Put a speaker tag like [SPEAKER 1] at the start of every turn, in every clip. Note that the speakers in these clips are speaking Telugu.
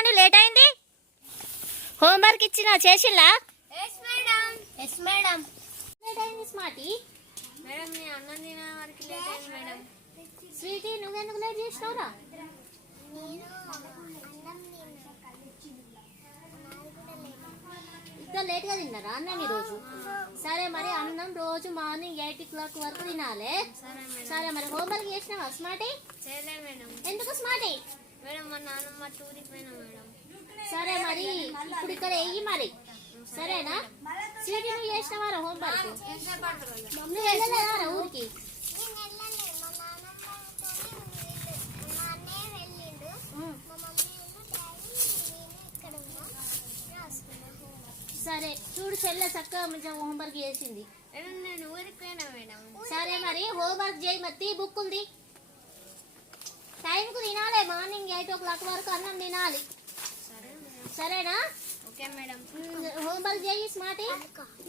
[SPEAKER 1] కూర్చోండి లేట్ అయింది. హోంవర్క్ ఇచ్చిన చేసిల్లా
[SPEAKER 2] ఎస్ మేడం
[SPEAKER 1] లేట్ అయింది స్మార్టీ
[SPEAKER 2] మేడం నేను అన్నం తినే వరకు లేట్ అయింది మేడం
[SPEAKER 1] స్వీటీ నువ్వెందుకు లేట్ చేసినావురా? ఇంకా లేట్గా తిన్నారా అన్నం ఈరోజు? సరే మరి అన్నం రోజు మార్నింగ్ ఎయిట్ ఓ క్లాక్ వరకు తినాలి.
[SPEAKER 2] సరే
[SPEAKER 1] మరి హోంవర్క్ చేసినావా స్మార్టీ ఎందుకు స్మార్టీ
[SPEAKER 2] మేడం మా నాన్నమ్మ టూరికి పోయినా మేడం.
[SPEAKER 1] సరే మరి ఇప్పుడు ఇక్కడ వెయ్యి మరి. సరేనా? స్వీటీ నువ్వు చేసినవారా హోంవర్క్? నువ్వు వెళ్ళలేదా ఊరికి. సరే చూడు చెల్లె చక్కగా మంచిగా హోంవర్క్ చేసింది.
[SPEAKER 2] మేడం నేను ఊరికి పోయినా మేడం.
[SPEAKER 1] సరే మరి హోంవర్క్ చేయి మరి బుక్కులది టైంకు తినాలి. మార్నింగ్ ఎయిట్ ఓ క్లాక్ వరకు అన్నం తినాలి. సరేనా?
[SPEAKER 2] Okay madam.
[SPEAKER 1] హోంవర్క్ చేయి స్మార్ట్.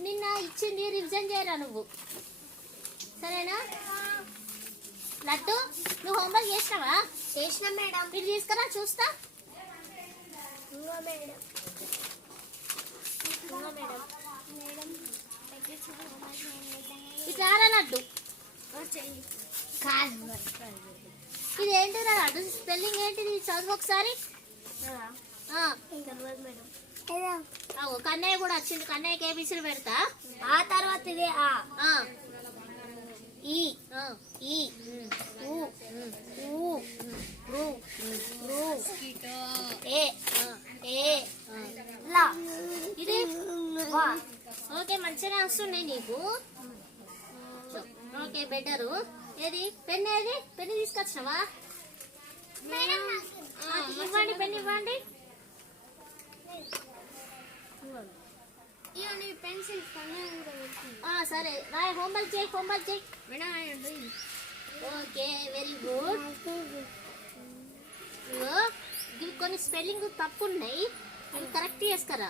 [SPEAKER 1] నిన్న ఇచ్చింది రివిజన్ చేయరా నువ్వు? సరేనా? లడ్డు నువ్వు హోంవర్క్ చేసినావా?
[SPEAKER 2] చేసిన మేడం.
[SPEAKER 1] ఇటు తీసుకురా చూస్తా.
[SPEAKER 2] మేడం. Madam madam.
[SPEAKER 1] ఇటు రారా లడ్డు?
[SPEAKER 2] చెయ్యి.
[SPEAKER 1] ఇది ఏంటిరా లడ్డు స్పెల్లింగ్ ఏంటిది చదువు ఒకసారి. కన్నయ్య కూడా వచ్చింది కన్నయ్యకి ఏబీసీలు పెడతా?
[SPEAKER 2] ఆ తర్వాత ఇదే ఆ. ఈ. ఈ ఊ ఊ రు రు ఏ. ఏ. లా.
[SPEAKER 1] ఇది? ఓకే మంచిగా వస్తున్నాయి నీకు. ఓకే బెటరు ఏది? పెన్ ఏది? పెన్ తీసుకొచ్చినావా? ఇవ్వండి పెన్ ఇవ్వండి.
[SPEAKER 2] పెన్సిల్
[SPEAKER 1] సరే. రాయ్ హోంవర్క్ చేయి హోంవర్క్ చేయి.
[SPEAKER 2] Madam
[SPEAKER 1] okay very good. ఇవి కొన్ని స్పెల్లింగ్ తప్పు ఉన్నాయి అవి కరెక్ట్ చేసుకరా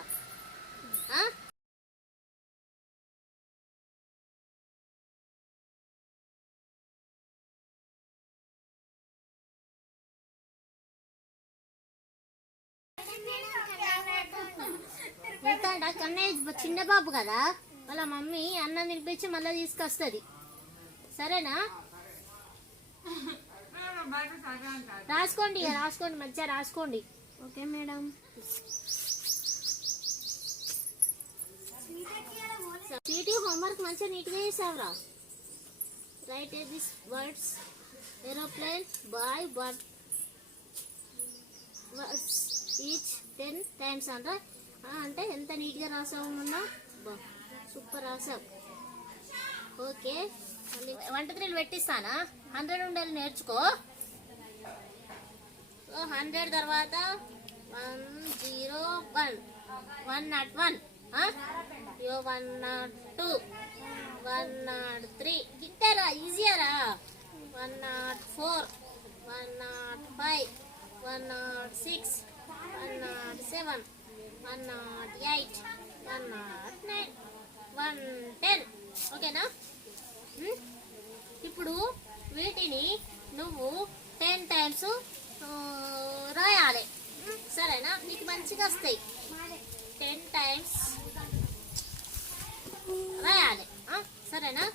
[SPEAKER 1] చిన్న బాబు కదా? వాళ్ళ మమ్మీ అన్నం తినిపించి మళ్ళీ తీసుకొస్తుంది. సరేనా? రాసుకోండి రాసుకోండి మంచిగా రాసుకోండి.
[SPEAKER 2] Okay madam.
[SPEAKER 1] సిటీ హోంవర్క్ మంచిగా నీట్గా చేసావురా. Write this words aeroplane boy but words each ten times అంట అంటే ఎంత నీట్గా రాసావు మొన్న బా సూపర్ రాసావు. ఓకే. మళ్ళీ వంట త్రీలు పెట్టిస్తానా? హండ్రెడ్ ఉండేది నేర్చుకో. హండ్రెడ్ తర్వాత one zero one. One nought one యో one nought two. One nought three. గిట్టారా ఈజీయరా? One nought four. One nought five. One nought six. One nought seven. One nought eight one nought nine one ten ఓకేనా ఇప్పుడు వీటిని నువ్వు టెన్ టైమ్స్ రాయాలి. Hmm? సరేనా? నీకు మంచిగా వస్తాయి. టెన్ టైమ్స్ రాయాలి. సరేనా?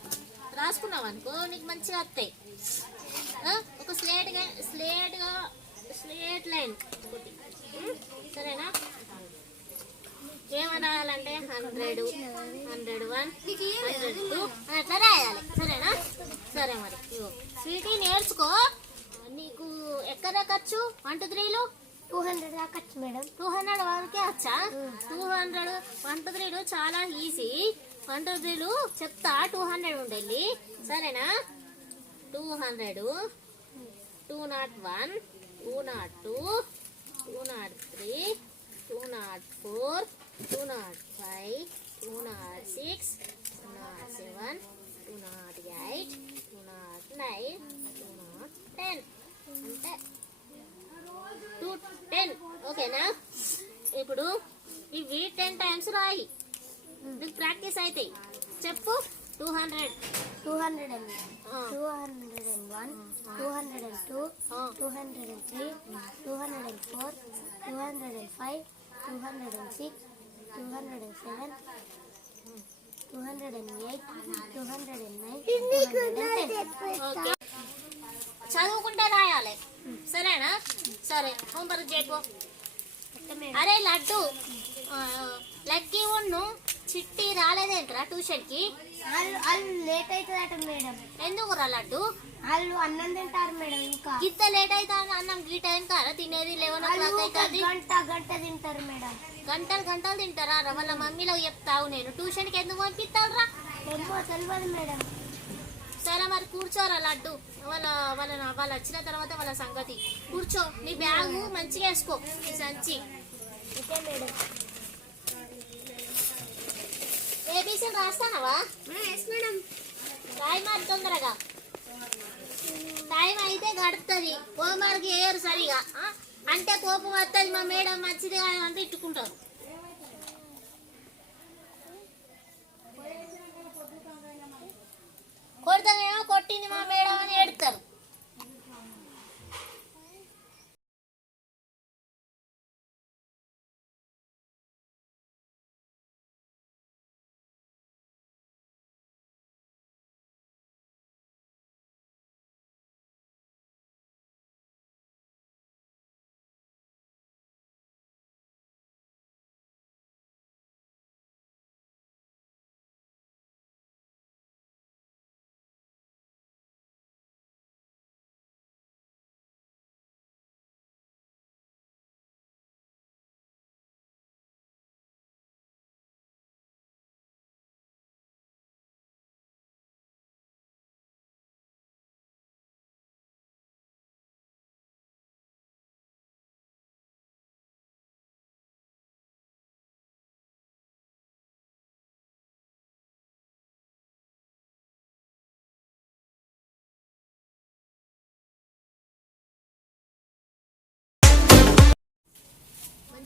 [SPEAKER 1] రాసుకున్నావు అనుకో నీకు మంచిగా వస్తాయి. ఒక స్లేట్గా స్లేట్గా స్లేట్ లైన్ సరేనా? ఏమని రాయాలంటే hundred hundred one hundred two అట్లా రాయాలి. సరేనా? సరే మరి ఇగో. స్వీటీ నేర్చుకో. నీకు ఎక్కడ ఖర్చు? వన్ టూ త్రీలు?
[SPEAKER 2] టూ హండ్రెడ్ దాకా వచ్చు మేడం.
[SPEAKER 1] టూ హండ్రెడ్ వరకే వచ్చా? టూ హండ్రెడ్ వన్ టూ త్రీలు చాలా ఈజీ. వన్ టూ త్రీలు చెప్తా టూ హండ్రెడ్ ఉండేది సరేనా? Two hundred two nought one two nought two two nought three two nought four two nought five two nought six two nought seven two nought eight two nought nine two nought ten అంటే టూ టెన్ ఓకేనా ఇప్పుడు ఇవి టెన్ టైమ్స్ రాయి నీకు ప్రాక్టీస్ అవుతాయి చెప్పు two hundred
[SPEAKER 2] two hundred and two hundred and one two hundred and two two hundred and three two hundred and four two hundred and five two hundred and six two hundred and seven two hundred and eight two hundred and nine two hundred and ten
[SPEAKER 1] okay చదువుకుంటే రాయాలి. సరేనా? సరే హోంవర్క్ చేయపో అరే లడ్డు. లక్కీ ఉన్ను చిట్టి రాలేదేంట్రా ట్యూషన్కి
[SPEAKER 2] లేట్ అవుతుందట మేడం.
[SPEAKER 1] ఎందుకురా లడ్డు?
[SPEAKER 2] వాళ్ళు అన్నం తింటారు మేడం ఇంకా.
[SPEAKER 1] గిత్త లేట్ అయితే అన్నం. ఈ టైం కారా తినేది లెవెన్ ఓ
[SPEAKER 2] వాళ్ళు
[SPEAKER 1] క్లాక్
[SPEAKER 2] ఒక
[SPEAKER 1] అవుతుంది
[SPEAKER 2] గంట గంట తింటారు మేడం.
[SPEAKER 1] గంటలు గంటలు తింటారా? రా వాళ్ళ మమ్మీలో చెప్తావు నేను. ట్యూషన్కి ఎందుకు పంపిస్తావురా?
[SPEAKER 2] ఏమో తెలియదు మేడం.
[SPEAKER 1] సరే మరి కూర్చోరా లడ్డు. వాళ్ళ వాళ్ళ వాళ్ళు వచ్చిన తర్వాత వాళ్ళ సంగతి. కూర్చో నీ బ్యాగు మంచిగా వేసుకో. నీ సంచి. ఏబీసీలు రాస్తానవా?
[SPEAKER 2] మేడం.
[SPEAKER 1] రాయి మరి తొందరగా. అయితే గడుపుతుంది హోంవర్క్ వేయరు సరిగా. అంటే కోపం వస్తుంది మా మేడం మంచిది కాదు ఇట్టుకుంటారు. తిట్టుకుంటారు కొట్టింది మా మేడం అని ఎడతారు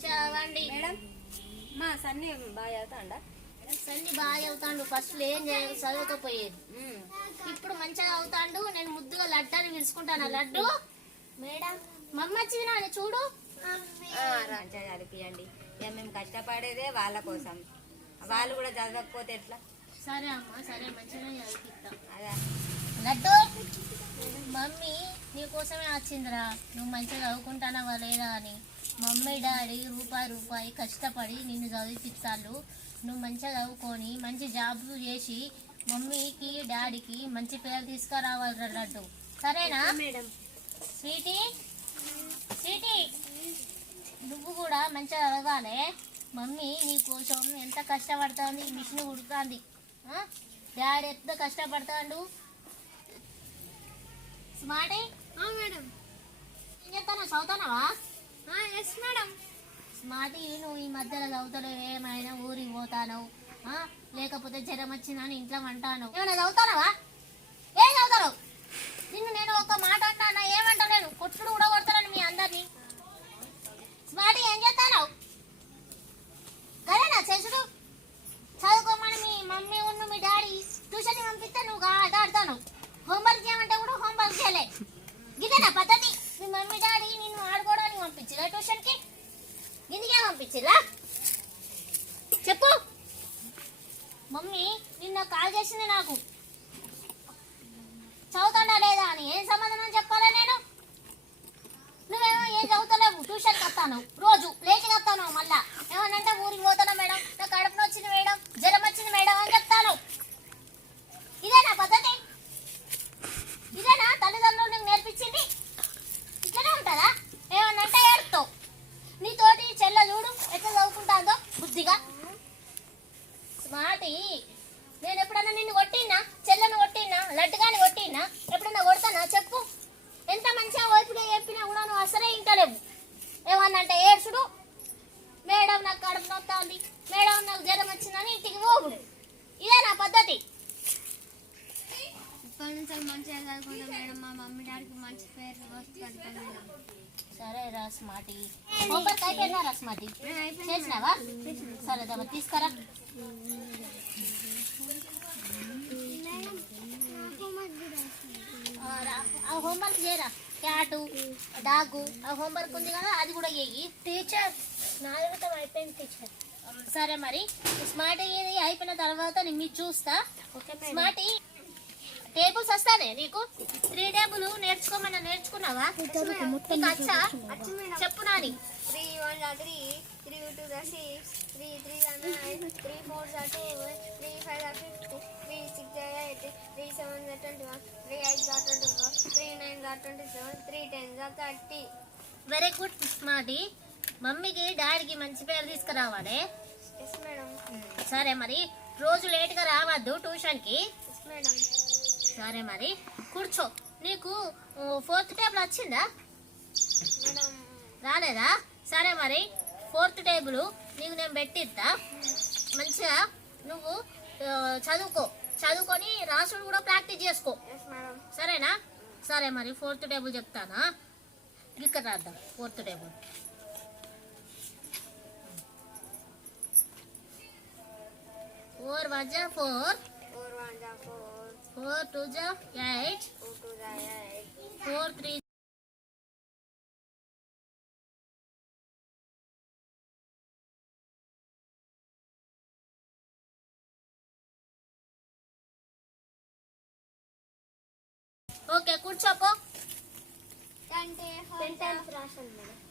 [SPEAKER 1] చదవండి
[SPEAKER 3] మేడం మా సన్ని బాగా చదువుతాండా?
[SPEAKER 1] సన్ని బాగా చదువుతాడు. ఫస్ట్ ఏం చదవకపోయేది. ఇప్పుడు మంచిగా చదువుతాడు. నేను ముద్దుగా లడ్డు అని పిలుచుకుంటాను లడ్డు?
[SPEAKER 2] మేడం.
[SPEAKER 1] మమ్మ వచ్చింది నాని చూడు.
[SPEAKER 3] చదివియండి ఇక మేము కష్టపడేదే వాళ్ళ కోసం. వాళ్ళు కూడా చదవకపోతే ఎట్లా?
[SPEAKER 1] సరే అమ్మ సరే మంచిగా చదివిస్తాం
[SPEAKER 3] అదే.
[SPEAKER 1] లడ్డు? మమ్మీ నీ కోసమే వచ్చిందిరా. నువ్వు మంచిగా చదువుకుంటానవా లేదా అని. మమ్మీ డాడీ రూపాయి రూపాయి కష్టపడి నిన్ను చదివిపిస్తాళ్ళు నువ్వు మంచిగా చదువుకొని మంచి జాబ్ చేసి మమ్మీకి డాడీకి మంచి పేరు తీసుకురావాలి లడ్డు. సరేనా?
[SPEAKER 2] మేడం.
[SPEAKER 1] స్వీటీ? స్వీటీ? నువ్వు కూడా మంచిగా చదవాలి. మమ్మీ నీ కోసం ఎంత కష్టపడుతుంది మిషన్ కుడుతుంది డాడీ ఎంత కష్టపడతాడు? స్మార్టీ?
[SPEAKER 2] మేడం.
[SPEAKER 1] ఏం చెప్తాను చదువుతానవా
[SPEAKER 2] ఎస్ మేడం
[SPEAKER 1] స్మార్టీ నువ్వు ఈ మధ్యలో చదువుతావు ఏమైనా ఊరికి పోతాను లేకపోతే జ్వరం వచ్చిందని ఇంట్లో అంటాను ఏమైనా చదువుతానవా? ఏం చదువుతావు నిన్ను నేను ఒక మాట అంటానా? ఏమంటలేను? కొట్టుడు కూడా కొడతాను మీ అందరినీ. స్మార్టీ ఏం చేస్తాను కదేనా చేసుడు చదువుకోమని మీ మమ్మీ ఉన్న మీ డాడీ ట్యూషన్ పంపిస్తే నువ్వు ఆట ఆడతాను హోంవర్క్ చేయమంటే కూడా హోంవర్క్ చేయలే. గిదేనా పద్ధతి? మీ మమ్మీ డాడీ నిన్ను ఆడుకోవడానికి పంపించిరా ట్యూషన్కి? గిందికే పంపించిరా చెప్పు. మమ్మీ నిన్న కాల్ చేసింది నాకు. చదువుతాడా లేదా అని ఏం సమాధానం చెప్పాలా నేను? నువ్వేమో ఏం చదువుతలేవు ట్యూషన్కి వస్తాను రోజు లేట్గా వస్తాను మళ్ళా. ఏమనంటే ఊరికి పోతాను మేడం. నా కడుపు వచ్చింది మేడం. జ్వరం వచ్చింది మేడం అని చెప్తాను ఇదేనా పద్ధతి ఇదేనా తల్లిదండ్రులు నీకు నేర్పించింది ఇట్లనే ఉంటుందా ఏమనంటే ఏడుతావు నీతోటి చెల్ల చూడు ఎట్లా చదువుకుంటాందో స్మార్టీ. నేను ఎప్పుడన్నా నిన్ను కొట్టినా చెల్లెను కొట్టినా లడ్డుగాని కొట్టినా ఎప్పుడన్నా కొడతానా? చెప్పు. ఎంత మంచిగా ఓపిక చెప్పినా కూడా నువ్వు అసలే ఇంటలేవు. ఏమన్నంటే ఏడ్చుడు మేడం నాకు కడుపు నొత్తాంది. మేడం నాకు జ్వరం వచ్చిందని ఇంటికి పోగుడు ఇదే నా పద్ధతి.
[SPEAKER 2] ఇప్పటి నుంచి మంచిగా చదువుకుంటా మేడం. మా మమ్మీ డాడీకి మంచి పేరు వస్తుంది మేడం
[SPEAKER 1] సరే రా స్మార్టీ. హోంవర్క్ అయిపోయిందా రా స్మార్టీ. చేసినావా? సరే దమ్మ తీసుకురా. ఆ, హోంవర్క్ చేయరా? క్యాటు డాగు ఆ హోంవర్క్ ఉంది కదా అది కూడా చెయ్యి
[SPEAKER 2] టీచర్ నాలుగుతం అయిపోయింది టీచర్.
[SPEAKER 1] సరే మరి. స్మార్ట్ అయిపోయిన తర్వాత నేను మీరు చూస్తా. స్మార్ట్ టేబుల్స్ వస్తానే నీకు? త్రీ టేబుల్ నేర్చుకోమన్నా నేర్చుకున్నావా? నీకు వచ్చా చెప్పు Nani.
[SPEAKER 4] Three one three three two six three three nine three four two three five fifty three six eight three seven twenty one three eight twenty four three nine twenty seven three ten thirty
[SPEAKER 1] very good Smarty మమ్మీకి డాడీకి మంచి పేరు తీసుకురావాలి. సరే మరి రోజు లేట్గా రావద్దు ట్యూషన్కి
[SPEAKER 4] మేడం
[SPEAKER 1] సరే మరి కూర్చో. నీకు ఫోర్త్ టేబుల్ వచ్చిందా? రాలేదా? సరే మరి ఫోర్త్ టేబుల్ నీకు నేను పెట్టిద్దా? మంచిగా నువ్వు చదువుకో. చదువుకొని రాసుడు కూడా ప్రాక్టీస్ చేసుకో. సరేనా? సరే మరి ఫోర్త్ టేబుల్ చెప్తానా? ఇక్కడ రాద్దాం ఫోర్త్ టేబుల్ ఫోర్ వన్ జా ఫోర్
[SPEAKER 4] ఫోర్ ఫోర్
[SPEAKER 1] టూ జా ఎయిట్
[SPEAKER 4] ఫోర్ టూ జా ఎయిట్
[SPEAKER 1] ఫోర్ త్రీ ఓకే కూర్చోపో
[SPEAKER 4] ట్వంటీ ఫోర్
[SPEAKER 2] సెంటెన్స్ రాసాను మేడం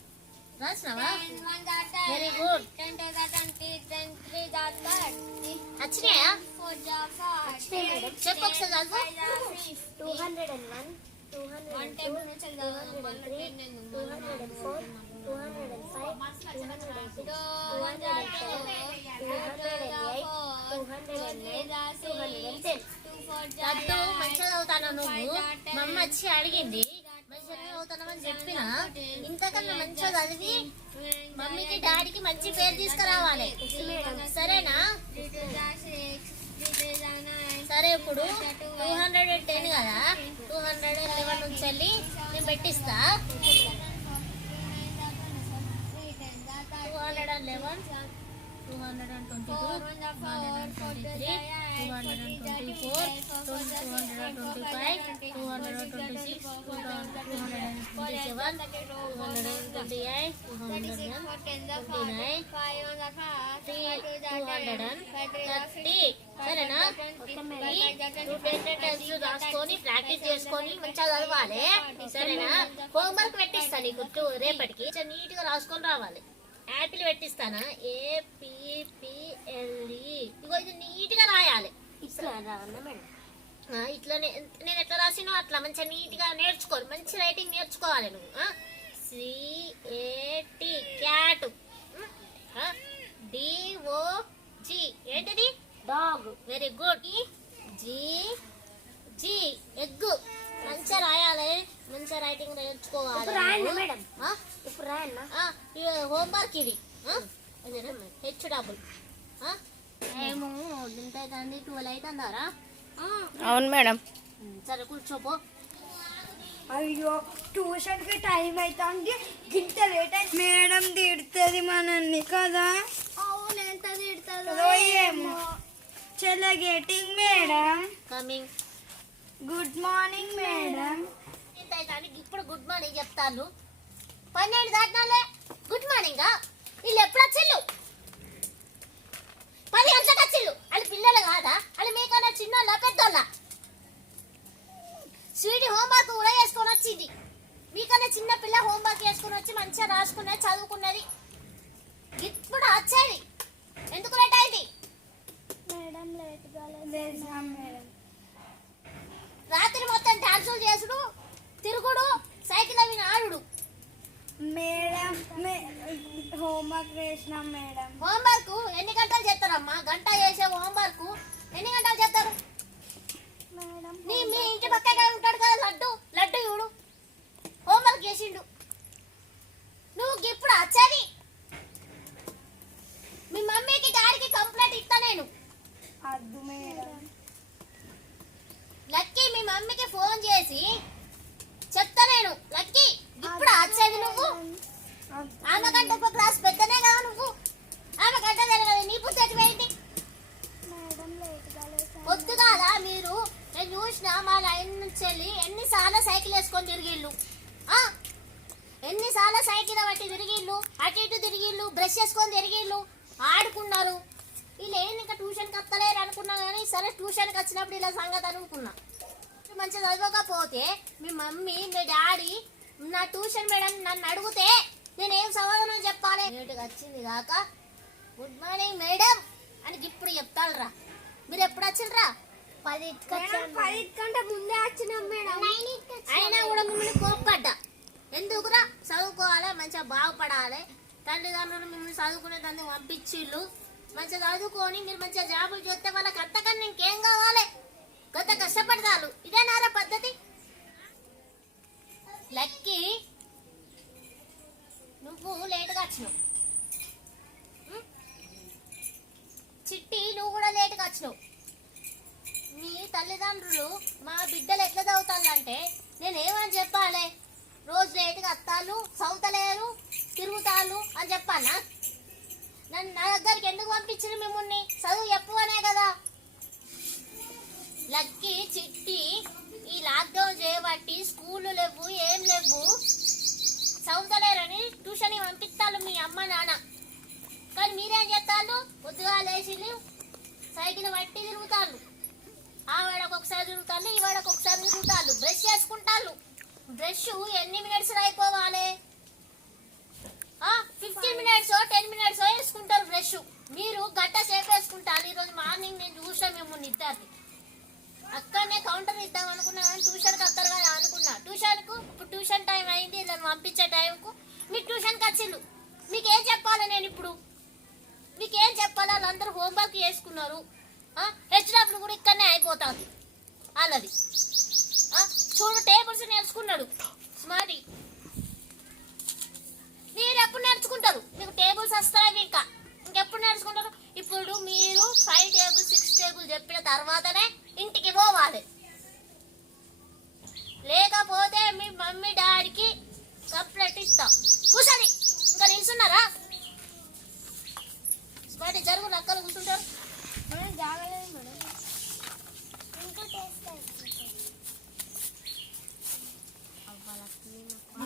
[SPEAKER 1] రాసినావా?
[SPEAKER 4] వన్
[SPEAKER 1] వెరీ గుడ్ వచ్చినాయా?
[SPEAKER 4] ఫోర్
[SPEAKER 1] చెప్పు ఒకసారి చదువు.
[SPEAKER 2] Two hundred and one two hundred
[SPEAKER 4] one
[SPEAKER 2] and two
[SPEAKER 4] table నుంచి
[SPEAKER 2] two hundred and three two hundred and four two hundred and five two hundred and six two hundred and seven two hundred and eight two hundred and nine two hundred and ten
[SPEAKER 1] Laddu మంచిగా చదువుతాను నువ్వు. మా అమ్మ వచ్చి అడిగింది అని చెప్పిన ఇంతకన్నా మంచిగా చదివి మమ్మీకి డాడీకి మంచి పేరు తీసుకురావాలి. సరేనా? సరే ఇప్పుడు టూ హండ్రెడ్ అండ్ టెన్ కదా? టూ హండ్రెడ్ అండ్ లెవెన్ నుంచి వెళ్ళి నేను పెట్టిస్తా. Two hundred and eleven two hundred and twenty two two hundred and twenty three two hundred and twenty four two hundred and twenty five two hundred and twenty six two hundred and twenty seven two hundred and twenty eight two hundred and twenty nine three two hundred and thirty సరేనా టూ రాసుకొని ప్రాక్టీస్ చేసుకొని మంచిగా చదవాలి సరేనా హోంవర్క్ పెట్టిస్తా నీకు రేపటికి నీట్గా నీట్గా రాసుకొని రావాలి యాపిల్ పెట్టిస్తానా? ఏపీఎల్ఈ ఇగో ఇది నీట్గా రాయాలి.
[SPEAKER 2] ఇట్లా రావన్నా మేడం?
[SPEAKER 1] ఆ, ఇట్లా నే- నేను ఎట్లా రాసినో అట్లా మంచిగా నీట్గా నేర్చుకోవాలి మంచి రైటింగ్ నేర్చుకోవాలి నువ్వు. C A T cat. D O G. ఏంటిది?
[SPEAKER 2] Dog.
[SPEAKER 1] Very good. G G egg మంచిగా రాయాలి. మంచిగా రైటింగ్ నేర్చుకోవాలి.
[SPEAKER 2] ఇప్పుడు రాయన్నా
[SPEAKER 1] నువ్వు.
[SPEAKER 2] మేడం.
[SPEAKER 1] ఆ?
[SPEAKER 2] ఇప్పుడు రాయన్నా
[SPEAKER 1] హోంవర్క్ ఇది. హెచ్ డబుల్ ఏమో ఎంత అవుతుంది? ట్వెల్వ్ అవుతుందారా?
[SPEAKER 3] అవును మేడం.
[SPEAKER 1] సరే కూర్చోపో.
[SPEAKER 4] అయ్యో ట్యూషన్కి టైం అవుతుంది. గింత లేట్ అయింది. మేడం తిడుతుంది మనల్ని కదా. అవును ఎంత తిడుతుందో ఏమో. చలో getting madam.
[SPEAKER 1] Coming
[SPEAKER 4] good morning madam
[SPEAKER 1] ఎంత అవుతుంది ఇప్పుడు గుడ్ మార్నింగ్ చెప్తాను. పన్నెండు దాటినాలే. గుడ్ మార్నింగ్ వీళ్ళు ఎప్పుడు వచ్చిళ్ళు? పది గంటలకు వచ్చిళ్ళు. వాళ్ళు పిల్లలు కాదా? వాళ్ళు మీకన్నా చిన్నోళ్ళ పెద్దోళ్ళ? స్వీటీ హోంవర్క్ కూడా చేసుకొని వచ్చింది. మీకన్నా చిన్న పిల్ల హోంవర్క్ చేసుకొని వచ్చి మంచిగా రాసుకున్నది చదువుకున్నది. ఇప్పుడు వచ్చేది. ఎందుకు లేట్ అయింది?
[SPEAKER 4] మేడం లేట్ కాలేదు మేడం
[SPEAKER 1] మొత్తం డాన్సులు చేసుడు తిరుగుడు సైకిల్ అవి ఆడుడు.
[SPEAKER 4] మేడం హోంవర్క్ వేసినాం మేడం.
[SPEAKER 1] హోంవర్క్ ఎన్ని గంటలు చేస్తారమ్మా? గంట చేసే హోంవర్క్ ఎన్ని గంటలు చేస్తారు? నీ మీ ఇంటి పక్కగా ఉంటాడు కదా లడ్డు? లడ్డు చూడు. హోంవర్క్ చేసిండు. నువ్వు ఇప్పుడు వచ్చేది మీ మమ్మీకి డాడీకి కంప్లైంట్ ఇస్తా నేను.
[SPEAKER 4] అద్దు మేడం.
[SPEAKER 1] లక్కీ మీ మమ్మీకి ఫోన్ చేసి చెప్తా నేను లక్కీ ఇప్పుడు వచ్చేది నువ్వు? ఆమె కంటే ఒక క్లాస్ పెద్దనే కదా నువ్వు? ఆమె కంటే తెలియదు. నీ
[SPEAKER 4] పుస్తకం ఏంటి
[SPEAKER 1] వద్దు కాదా మీరు? నేను చూసిన మా లైన్ నుంచి వెళ్ళి ఎన్నిసార్లు సైకిల్ వేసుకొని తిరిగిళ్ళు. ఎన్నిసార్లు సైకిల్ బట్టి తిరిగిళ్ళు అటు ఇటు తిరిగిళ్ళు బ్రష్ చేసుకొని తిరిగిళ్ళు. ఆడుకున్నారు. వీళ్ళు ఏంది ఇంకా ట్యూషన్కి వస్తలేరు అనుకున్నా కానీ సరే ట్యూషన్కి వచ్చినప్పుడు ఇలా సంగతి అనుకున్నా. మంచిగా చదవకపోతే మీ మమ్మీ మీ డాడీ నా ట్యూషన్ మేడం నన్ను అడిగితే నేను ఏం సమాధానం చెప్పాలి? లేటుగా వచ్చింది కాక గుడ్ మార్నింగ్ మేడం అని ఇప్పుడు చెప్తారా మీరు ఎప్పుడు వచ్చిండ్రా?
[SPEAKER 2] వచ్చాను
[SPEAKER 4] పది కంటే ముందే వచ్చినాం మేడం.
[SPEAKER 1] అయినా కూడా మిమ్మల్ని కోప్పడ్డా? ఎందుకురా? చదువుకోవాలి? మంచిగా బాగుపడాలి. తల్లిదండ్రులు మిమ్మల్ని చదువుకునే దాన్ని పంపించిళ్ళు. మంచిగా చదువుకొని మీరు మంచిగా జాబులు చేస్తే వాళ్ళకి అంతకన్నా ఇంకేం కావాలి? కొత్త కష్టపడతారు. ఇదేనారా పద్ధతి. లక్కీ నువ్వు లేటుగా వచ్చినావు. చిట్టి నువ్వు కూడా లేటుగా వచ్చినావు. మీ తల్లిదండ్రులు మా బిడ్డలు ఎట్లా చదువుతానంటే నేనేమని చెప్పాలి? రోజు లేటుగా అత్తాలు చదువుతలేరు తిరుగుతాను అని చెప్పానా నన్ను నా దగ్గరికి ఎందుకు పంపించిన మిమ్మల్ని? చదువు చెప్పు అనే కదా. లక్కీ చిట్టి ఈ లాక్డౌన్ చేయబట్టి స్కూళ్ళు లేవు ఏం లేవు. చదువుతలేరని ట్యూషన్ పంపిస్తాను మీ అమ్మ నాన్న. కానీ మీరేం చేస్తారు పొద్దుగా లేచి సైకిల్ పట్టి తిరుగుతారు ఆ వాడకు ఒకసారి తిరుగుతాను ఒకసారి బ్రష్ చేసుకుంటారు బ్రష్ ఎన్ని మినిట్స్ అయిపోవాలి? ఫిఫ్టీన్ మినిట్స్ టెన్ మినిట్స్ వేసుకుంటారు బ్రష్ మీరు గంట సేపు వేసుకుంటారు. ఈరోజు మార్నింగ్ నేను చూసాను మిమ్మల్ని ఇద్దరిని అక్కడనే కౌంటర్ ఇద్దాం అనుకున్నా కానీ ట్యూషన్కి వస్తారు కదా అనుకున్నా. ట్యూషన్కు ఇప్పుడు ట్యూషన్ టైం అయింది ఇలా పంపించే టైంకు మీరు ట్యూషన్కి వచ్చిండు మీకు ఏం చెప్పాలి నేను ఇప్పుడు? మీకు ఏం చెప్పాలి? వాళ్ళందరూ హోంవర్క్ చేసుకున్నారు. హెచ్డబ్ల్యూ కూడా ఇక్కడనే అయిపోతుంది. వాళ్ళది. చూడు టేబుల్స్ నేర్చుకున్నాడు. మరి మీరు ఎప్పుడు నేర్చుకుంటారు మీకు టేబుల్స్ వస్తాయి ఇంకా? ఇంకెప్పుడు నేర్చుకుంటారు ఇప్పుడు మీరు ఫైవ్ టేబుల్ సిక్స్ టేబుల్ చెప్పిన తర్వాతనే ఇంటికి పోవాలి. లేకపోతే మీ మమ్మీ డాడీకి కంప్లైంట్ ఇస్తాం. కూర్చొని ఇంకా నిల్చున్నారా? స్మార్టీ జరుగు లక్కలు కూర్చుంటారు
[SPEAKER 4] మేడం జాగలేదు మేడం
[SPEAKER 2] ఇంకా టేస్ట్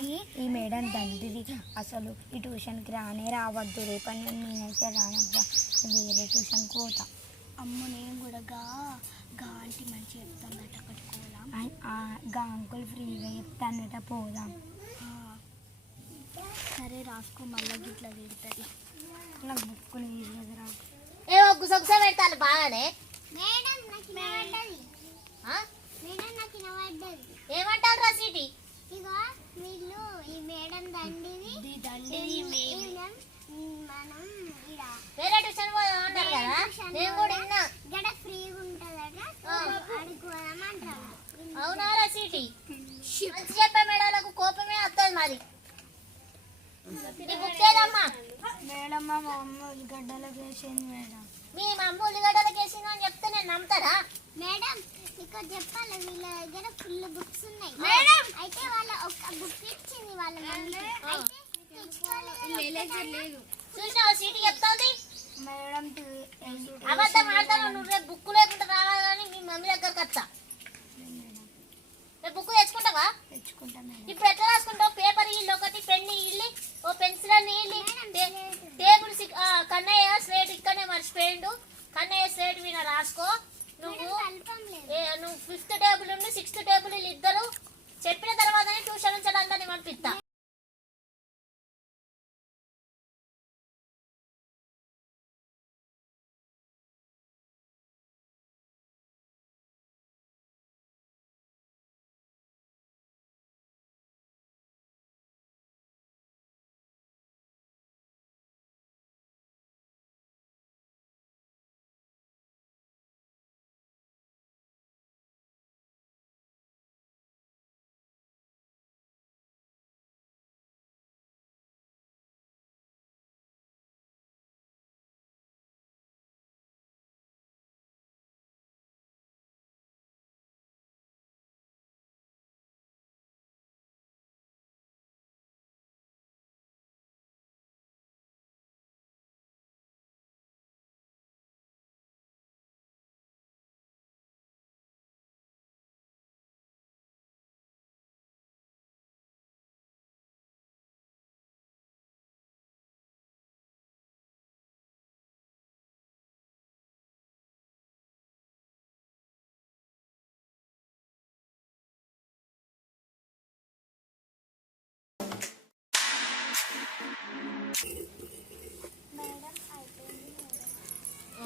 [SPEAKER 5] ఈ- ఈ మేడం తండ్రిది అసలు ఈ ట్యూషన్కి రానే రావద్దు. రేపటి నుండి నేనైతే రానవ్వా వేరే ట్యూషన్కి పోతా.
[SPEAKER 2] అమ్మ నేను కూడా గా గా ఆంటీ మంచి చెప్తానట
[SPEAKER 5] ఆ- గా అంకుల్ ఫ్రీగా చెప్తానట. పోదాం.
[SPEAKER 2] సరే రాసుకో. మళ్ళీ గిట్లా తిడుతుంది.
[SPEAKER 5] నాకు బుక్ లేదు కదరా
[SPEAKER 1] ఏ ఒగ్గు సొగ్స పెడతాను బాగానే.
[SPEAKER 4] మేడం నాకు? మేడం
[SPEAKER 1] ఏమంటారు రా సీటీ?
[SPEAKER 4] ఇగో వీళ్ళు ఈ మేడం దండిది
[SPEAKER 2] ఇది దండి
[SPEAKER 4] ఈ మేడం మనం ఇడ
[SPEAKER 1] వేరే ట్యూషన్ పోదామంటారు కదా? నేను కూడా విన్నా.
[SPEAKER 4] గడ ఫ్రీగా ఉంటుందట అడుగుదాం అంటారు.
[SPEAKER 1] అవునారా సీటీ? మంచి చెప్పే మేడాలకు కోపమే వస్తుంది మరి. నీ బుక్ ఏదమ్మా?
[SPEAKER 5] మేడం మా మమ్మీ ఉల్లిగడ్డలకు వేసింది మేడం.
[SPEAKER 1] మీ అమ్మ ఉల్లిగడ్డలకు వేసింది అని చెప్తే నేను నమ్ముతారా?
[SPEAKER 4] మేడం ఇక్కడ చెప్పాలి వీళ్ళ దగ్గర ఫుల్ బుక్స్ ఉన్నాయి.
[SPEAKER 1] మేడం!
[SPEAKER 4] అయితే వాళ్ళ ఒక బుక్ ఇచ్చింది వాళ్ళ మమ్మీ అయితే తెచ్చుకోలేదు
[SPEAKER 1] చూసిన సీటీ చెప్తోంది?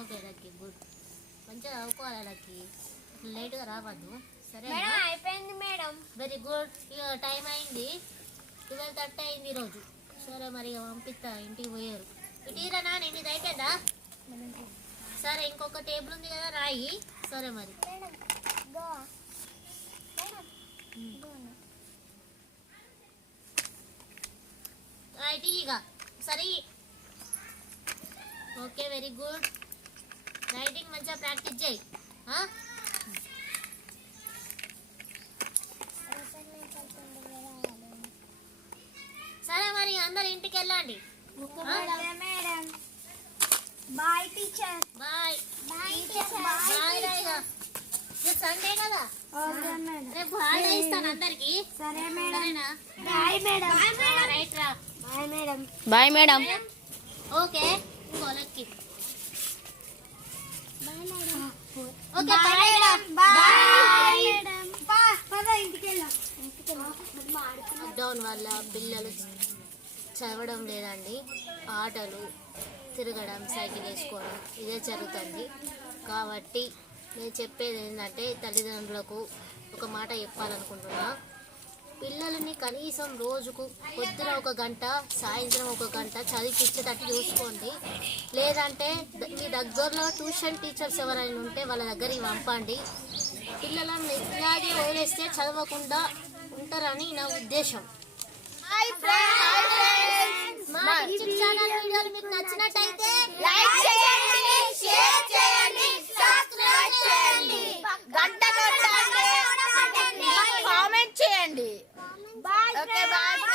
[SPEAKER 1] Okay Lucky good. మంచిగా చదువుకోవాలి లక్కీ. లేట్గా రావద్దు. సరే
[SPEAKER 4] మేడం అయిపోయింది మేడం.
[SPEAKER 1] వెరీ గుడ్ ఇక టైం అయింది. ట్వెల్వ్ థర్టీ అయింది ఈరోజు సరే మరి ఇక పంపిస్తా. ఇంటికి పోయారు. ఇటీరా నాని నీది అయిపోయిందా? సరే ఇంకొక టేబుల్ ఉంది కదా రాయి. సరే మరి.
[SPEAKER 4] గో
[SPEAKER 1] రైట్ ఇక. సరే. ఓకే వెరీ గుడ్ రైటింగ్ మంచిగా ప్రాక్టీస్ చేయి? సరే మరి అందరు ఇంటికి వెళ్ళండి.
[SPEAKER 5] Madam bye teacher
[SPEAKER 1] bye
[SPEAKER 4] bye teacher
[SPEAKER 1] bye రాయిగా రేపు సండే కదా? రేపు హాలిడే ఇస్తాను అందరికి.
[SPEAKER 5] సరే మేడం బాయ్ మేడం
[SPEAKER 1] రైట్ రా
[SPEAKER 5] bye madam
[SPEAKER 3] bye madam
[SPEAKER 1] okay ఇంకో Lucky okay
[SPEAKER 5] bye
[SPEAKER 1] bye
[SPEAKER 5] madam bye madam పా పద ఇంటికి వెళ్దాం
[SPEAKER 1] లాక్డౌన్ వల్ల పిల్లలు చదవడం లేదండి. ఆటలు తిరగడం సైకిల్ వేసుకోవడం ఇదే జరుగుతుంది. కాబట్టి నేను చెప్పేది ఏంటంటే తల్లిదండ్రులకు ఒక మాట చెప్పాలనుకుంటున్నా. పిల్లలని కనీసం రోజుకు పొద్దున ఒక గంట సాయంత్రం ఒక గంట చదివిపించేటట్టు చూసుకోండి. లేదంటే మీ దగ్గరలో ట్యూషన్ టీచర్స్ ఎవరైనా ఉంటే వాళ్ళ దగ్గరికి పంపండి. పిల్లలను ఇలాగే వదిలేస్తే చదవకుండా ఉంటారని నా ఉద్దేశం. నచ్చినట్టయితే
[SPEAKER 5] Okay, bye. bye.